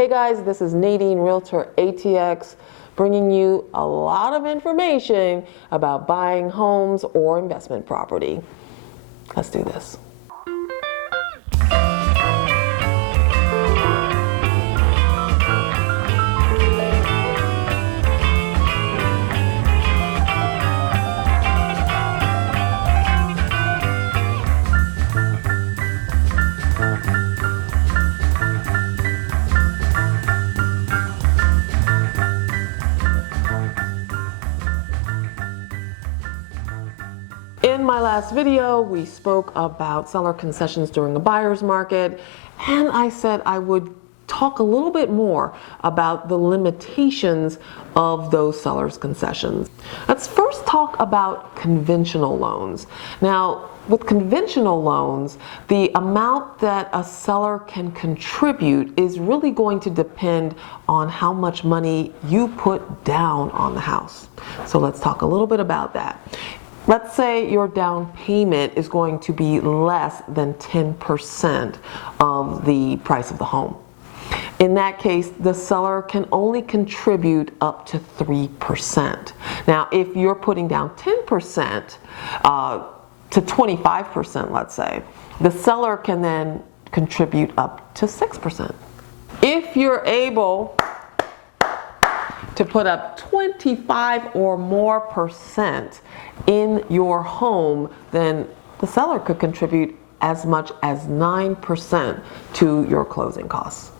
Hey guys, this is Nadine, Realtor ATX, bringing you a lot of information about buying homes or investment property. Let's do this. In my last video, we spoke about seller concessions during a buyer's market, and I said I would talk a little bit more about the limitations of those seller's concessions. Let's first talk about conventional loans. Now, with conventional loans, the amount that a seller can contribute is really going to depend on how much money you put down on the house. So let's talk a little bit about that. Let's say your down payment is going to be less than 10% of the price of the home. In that case, the seller can only contribute up to 3%. Now, if you're putting down 10% to 25%, let's say, the seller can then contribute up to 6%. If you're able to put up 25 or more percent in your home, then the seller could contribute as much as 9% to your closing costs.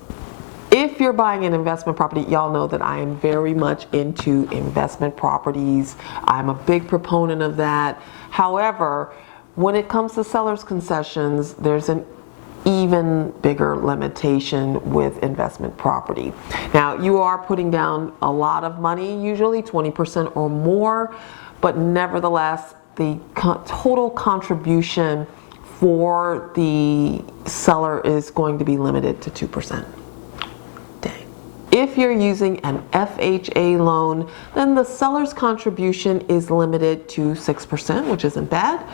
If you're buying an investment property, y'all know that I am very much into investment properties. I'm a big proponent of that. However, when it comes to seller's concessions, there's an even bigger limitation with investment property. Now, you are putting down a lot of money, usually 20% or more, but nevertheless, the total contribution for the seller is going to be limited to 2%. Dang. If you're using an FHA loan, then the seller's contribution is limited to 6%, which isn't bad.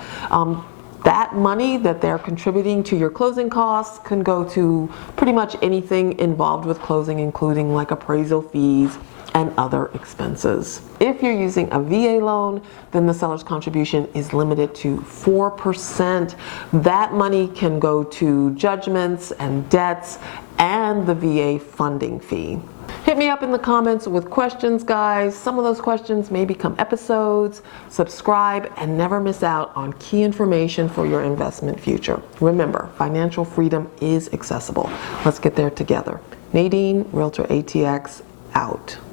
That money that they're contributing to your closing costs can go to pretty much anything involved with closing, including like appraisal fees and other expenses. If you're using a VA loan, then the seller's contribution is limited to 4%. That money can go to judgments and debts and the VA funding fee. Hit me up in the comments with questions, guys. Some of those questions may become episodes. Subscribe and never miss out on key information for your investment future. Remember, financial freedom is accessible. Let's get there together. Nadine, Realtor ATX, out.